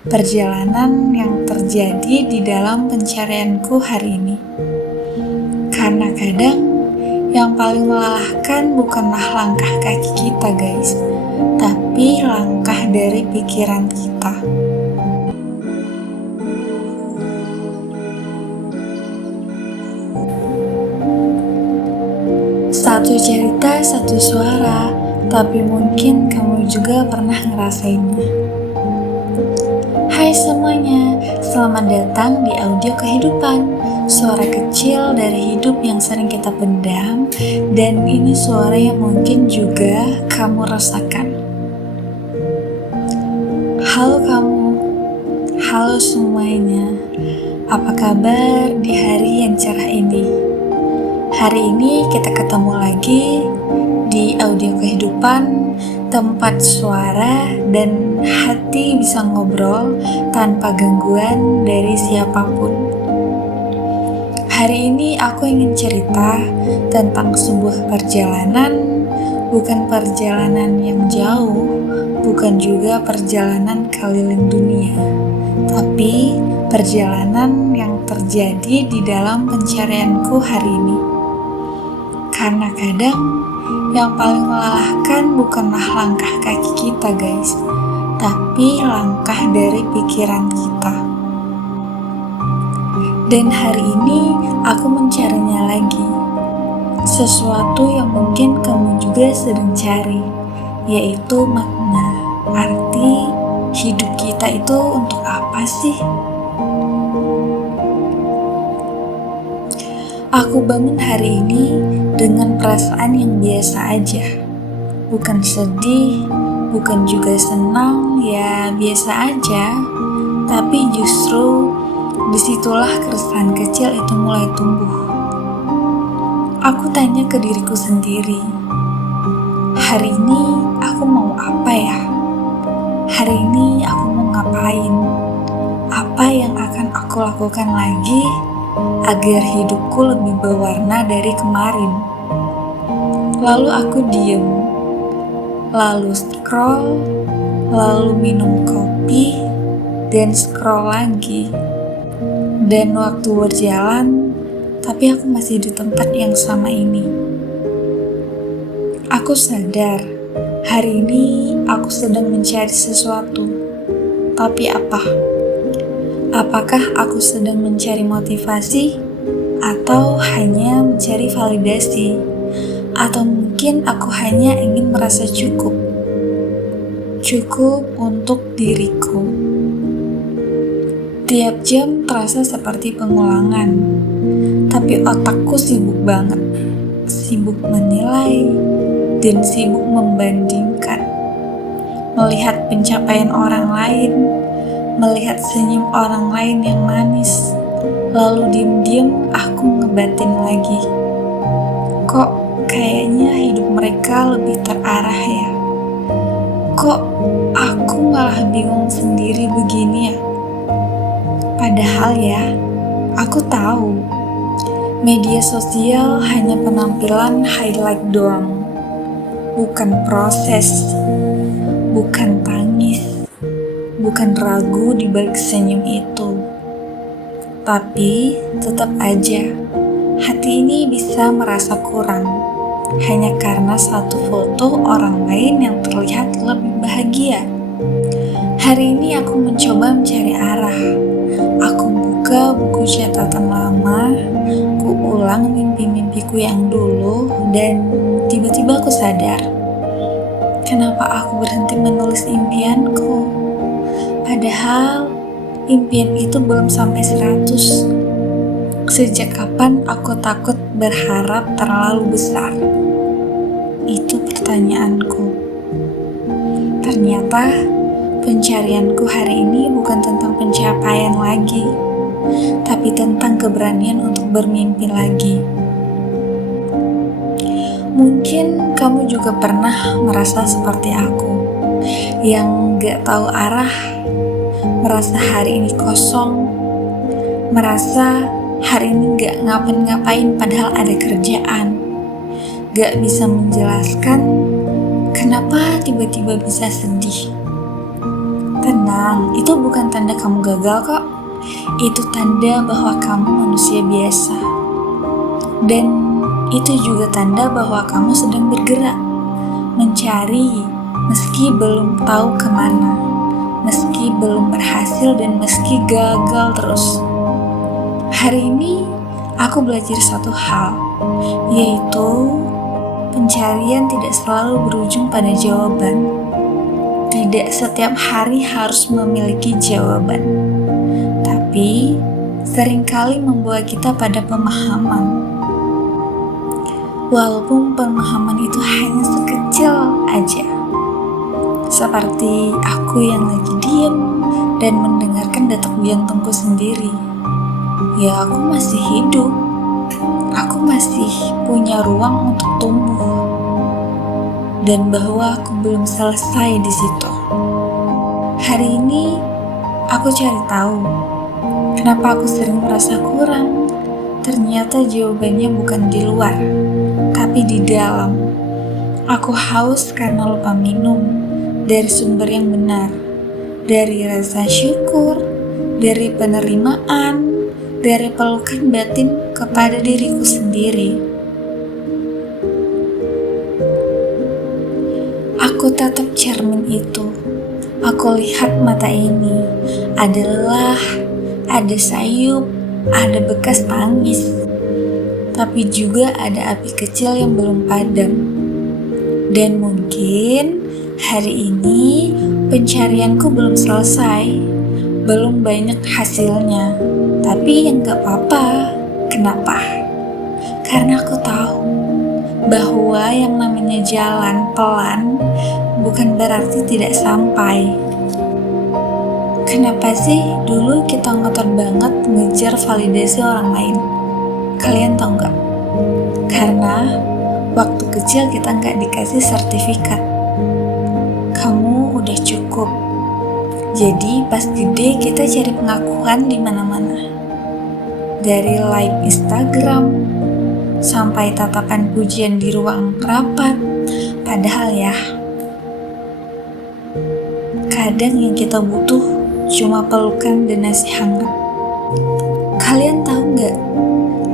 perjalanan yang terjadi di dalam pencarianku hari ini. Karena kadang yang paling melelahkan bukanlah langkah kaki kita, guys, tapi langkah dari pikiran kita. Satu cerita, satu suara, tapi mungkin kamu juga pernah ngerasainnya. Hai semuanya, selamat datang di Audio Kehidupan. Suara kecil dari hidup yang sering kita pendam, dan ini suara yang mungkin juga kamu rasakan. Halo kamu, halo semuanya. Apa kabar di hari yang cerah ini? Hari ini kita ketemu lagi di Audio Kehidupan, tempat suara dan hati bisa ngobrol tanpa gangguan dari siapapun. Hari ini aku ingin cerita tentang sebuah perjalanan, bukan perjalanan yang jauh, bukan juga perjalanan keliling dunia, tapi perjalanan yang terjadi di dalam pencarianku hari ini. Karena kadang yang paling melelahkan bukanlah langkah kaki kita, guys, tapi langkah dari pikiran kita. Dan hari ini aku mencarinya lagi, sesuatu yang mungkin kamu juga sedang cari, yaitu makna, arti hidup kita itu untuk apa sih? Aku bangun hari ini dengan perasaan yang biasa aja, bukan sedih, bukan juga senang, ya biasa aja, tapi justru disitulah keresahan kecil itu mulai tumbuh. Aku tanya ke diriku sendiri, hari ini aku mau apa ya? Hari ini aku mau ngapain? Apa yang akan aku lakukan lagi agar hidupku lebih berwarna dari kemarin? Lalu aku diem, lalu scroll, lalu minum kopi, dan scroll lagi. Dan waktu berjalan, tapi aku masih di tempat yang sama ini. Aku sadar, hari ini aku sedang mencari sesuatu. Tapi apa? Apakah aku sedang mencari motivasi? Atau hanya mencari validasi? Atau mungkin aku hanya ingin merasa cukup? Cukup untuk diriku. Tiap jam terasa seperti pengulangan, tapi otakku sibuk banget, sibuk menilai, dan sibuk membandingkan. Melihat pencapaian orang lain, melihat senyum orang lain yang manis, lalu diam-diam aku ngebatin lagi. Kok kayaknya hidup mereka lebih terarah ya? Kok aku malah bingung sendiri begini ya? Padahal ya, aku tahu media sosial hanya penampilan highlight doang, bukan proses, bukan tangis, bukan ragu di balik senyum itu. Tapi tetap aja, hati ini bisa merasa kurang, hanya karena satu foto orang lain yang terlihat lebih bahagia. Hari ini aku mencoba mencari arah. Aku buka buku catatan lama, ku ulang mimpi-mimpiku yang dulu, dan tiba-tiba aku sadar, kenapa aku berhenti menulis impianku? Padahal impian itu belum sampai 100. Sejak kapan aku takut berharap terlalu besar? Itu pertanyaanku. Ternyata pencarianku hari ini bukan tentang pencapaian lagi, tapi tentang keberanian untuk bermimpi lagi. Mungkin kamu juga pernah merasa seperti aku, yang gak tahu arah, merasa hari ini kosong, merasa hari ini gak ngapain-ngapain padahal ada kerjaan, gak bisa menjelaskan kenapa tiba-tiba bisa sedih. Tenang, itu bukan tanda kamu gagal kok. Itu tanda bahwa kamu manusia biasa. Dan itu juga tanda bahwa kamu sedang bergerak, mencari, meski belum tahu kemana, meski belum berhasil dan meski gagal terus. Hari ini aku belajar satu hal, yaitu pencarian tidak selalu berujung pada jawaban. Tidak setiap hari harus memiliki jawaban, tapi seringkali membawa kita pada pemahaman. Walaupun pemahaman itu hanya sekecil aja. Seperti aku yang lagi diem dan mendengarkan detak jantungku sendiri. Ya, aku masih hidup. Aku masih punya ruang untuk tumbuh. Dan bahwa aku belum selesai di situ. Hari ini aku cari tahu kenapa aku sering merasa kurang. Ternyata jawabannya bukan di luar, tapi di dalam. Aku haus karena lupa minum dari sumber yang benar, dari rasa syukur, dari penerimaan, dari pelukan batin kepada diriku sendiri. Aku tatap cermin itu. Aku lihat mata ini. Ada lelah, ada sayup, ada bekas tangis. Tapi juga ada api kecil yang belum padam. Dan mungkin hari ini pencarianku belum selesai. Belum banyak hasilnya. Tapi yang gak apa-apa. Kenapa? Karena aku tahu bahwa yang namanya jalan pelan bukan berarti tidak sampai. Kenapa sih dulu kita ngotot banget ngejar validasi orang lain? Kalian tahu nggak? Karena waktu kecil kita nggak dikasih sertifikat. Kamu udah cukup. Jadi pas gede kita cari pengakuan di mana-mana. Dari like Instagram sampai tatapan pujian di ruang rapat. Padahal ya, kadang yang kita butuh cuma pelukan dan nasi hangat. Kalian tahu nggak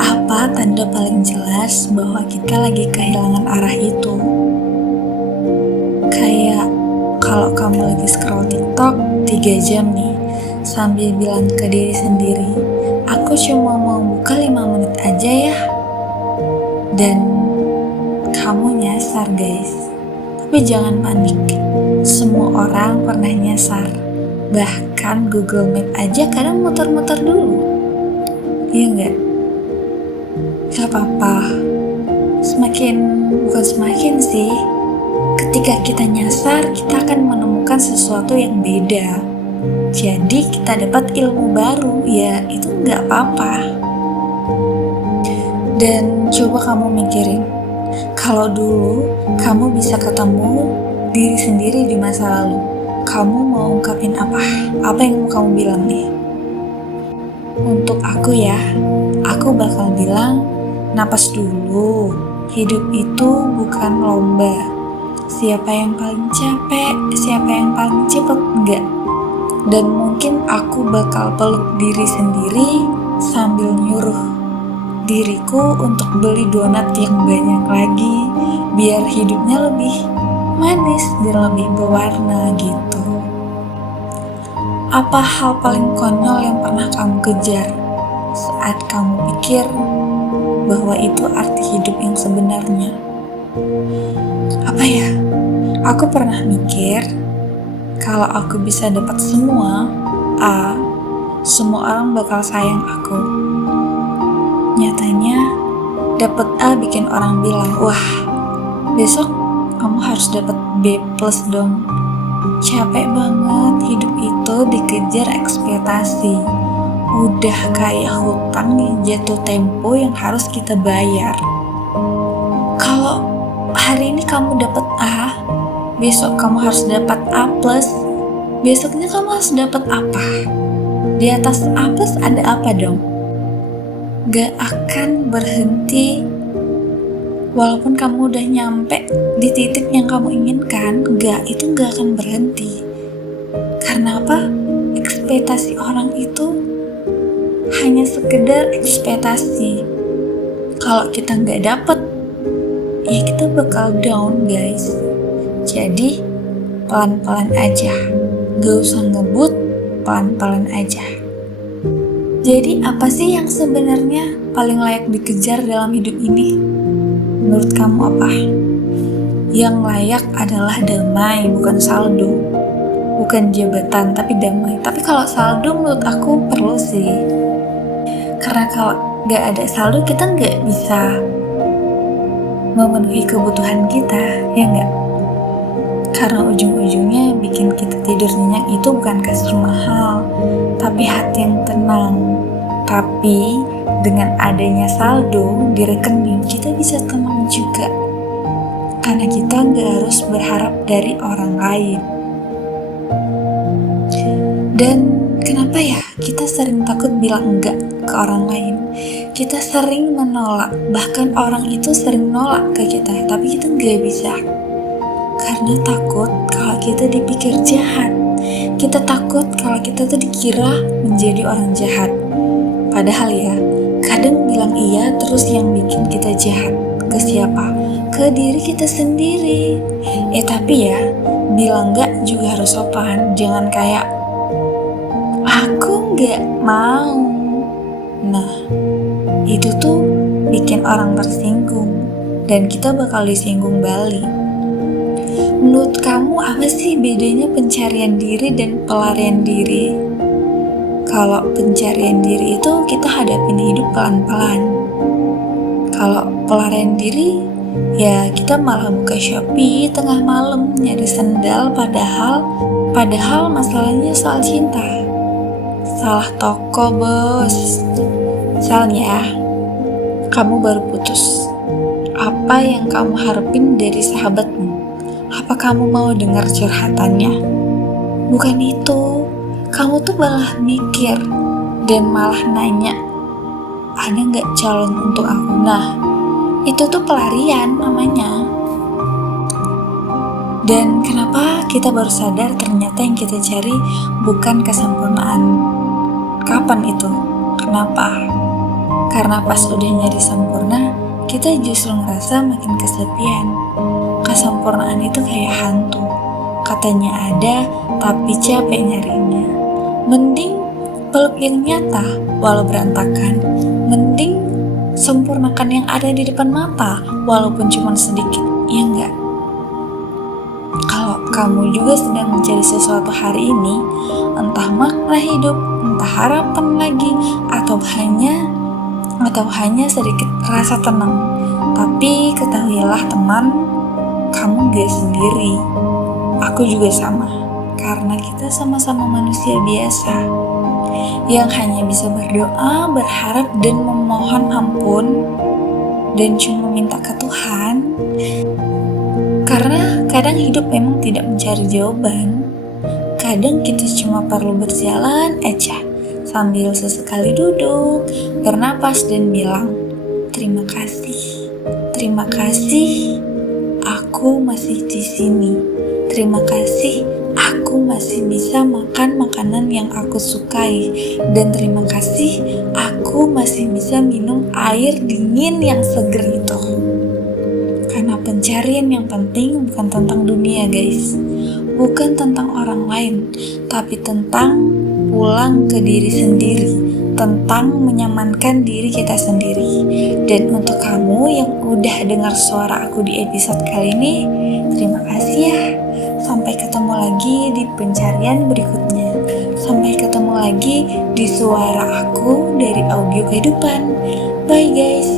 apa tanda paling jelas bahwa kita lagi kehilangan arah itu? Kayak kalau kamu lagi scroll TikTok 3 jam nih, sambil bilang ke diri sendiri, aku cuma mau buka 5 menit aja ya. Dan kamu nyasar guys. Tapi jangan panik. Semua orang pernah nyasar. Bahkan Google Map aja kadang muter-muter dulu. Iya enggak? Gak apa-apa. Bukan semakin sih. Ketika kita nyasar, kita akan menemukan sesuatu yang beda. Jadi kita dapat ilmu baru. Ya itu gak apa-apa. Dan coba kamu mikirin, kalau dulu kamu bisa ketemu diri sendiri di masa lalu, kamu mau ungkapin apa? Apa yang mau kamu bilang nih? Untuk aku ya, aku bakal bilang, napas dulu. Hidup itu bukan lomba. Siapa yang paling capek, siapa yang paling cepat, enggak. Dan mungkin aku bakal peluk diri sendiri sambil nyuruh diriku untuk beli donat yang banyak lagi biar hidupnya lebih manis dan lebih berwarna gitu. Apa hal paling konyol yang pernah kamu kejar saat kamu pikir bahwa itu arti hidup yang sebenarnya? Apa ya? Aku pernah mikir kalau aku bisa dapat semua orang bakal sayang aku. Nyatanya, dapat A bikin orang bilang, wah, besok kamu harus dapat B+ dong. Capek banget hidup itu dikejar ekspektasi. Udah kayak hutang nih jatuh tempo yang harus kita bayar. Kalau hari ini kamu dapat A, besok kamu harus dapat A+, besoknya kamu harus dapat apa? Di atas A+ ada apa dong? Gak akan berhenti. Walaupun kamu udah nyampe di titik yang kamu inginkan, itu gak akan berhenti. Karena apa? Ekspektasi orang itu hanya sekedar ekspektasi. Kalau kita nggak dapet, ya kita bakal down guys. Jadi pelan-pelan aja, gak usah ngebut, pelan-pelan aja. Jadi apa sih yang sebenarnya paling layak dikejar dalam hidup ini? Menurut kamu apa? Yang layak adalah damai, bukan saldo. Bukan jabatan, tapi damai. Tapi kalau saldo menurut aku perlu sih. Karena kalau gak ada saldo, kita gak bisa memenuhi kebutuhan kita, ya gak? Karena ujung-ujungnya bikin kita tidur nyenyak itu bukan kasur mahal, tapi hati yang tenang. Tapi dengan adanya saldo di rekening, kita bisa tenang juga. Karena kita gak harus berharap dari orang lain. Dan kenapa ya kita sering takut bilang enggak ke orang lain? Kita sering menolak, bahkan orang itu sering nolak ke kita, tapi kita gak bisa. Karena takut kalau kita dipikir jahat. Kita takut kalau kita tuh dikira menjadi orang jahat. Padahal ya, kadang bilang iya terus yang bikin kita jahat. Ke siapa? Ke diri kita sendiri. Tapi ya, bilang enggak juga harus sopan. Jangan kayak, aku nggak mau. Nah, itu tuh bikin orang tersinggung. Dan kita bakal disinggung balik. Menurut kamu apa sih bedanya pencarian diri dan pelarian diri? Kalau pencarian diri itu kita hadapin hidup pelan-pelan. Kalau pelarian diri, ya kita malah buka Shopee tengah malam nyari sendal padahal masalahnya soal cinta. Salah toko bos. Misalnya, kamu baru putus. Apa yang kamu harapin dari sahabatmu? Apa kamu mau dengar curhatannya? Bukan itu. Kamu tuh malah mikir dan malah nanya, ada gak calon untuk aku? Nah, itu tuh pelarian namanya. Dan kenapa kita baru sadar ternyata yang kita cari bukan kesempurnaan? Kapan itu? Kenapa? Karena pas udah nyari sempurna, kita justru ngerasa makin kesepian. Kesempurnaan itu kayak hantu. Katanya ada, tapi capek nyarinya. Mending peluk yang nyata, walau berantakan. Mending sempurnakan yang ada di depan mata, walaupun cuma sedikit. Ya enggak? Kalau kamu juga sedang mencari sesuatu hari ini, entah makna hidup, entah harapan lagi, atau hanya sedikit rasa tenang. Tapi ketahuilah teman, kamu gak sendiri. Aku juga sama. Karena kita sama-sama manusia biasa yang hanya bisa berdoa, berharap, dan memohon ampun, dan cuma minta ke Tuhan. Karena kadang hidup memang tidak mencari jawaban. Kadang kita cuma perlu berjalan aja sambil sesekali duduk, bernapas dan bilang, terima kasih. Terima kasih aku masih di sini. Terima kasih aku masih bisa makan makanan yang aku sukai. Dan terima kasih aku masih bisa minum air dingin yang seger itu. Karena pencarian yang penting bukan tentang dunia guys, bukan tentang orang lain, tapi tentang pulang ke diri sendiri, tentang menyamankan diri kita sendiri. Dan untuk kamu yang udah dengar suara aku di episode kali ini, terima kasih ya. Sampai ketemu lagi di pencarian berikutnya. Sampai ketemu lagi di suara aku dari audio kehidupan. Bye guys.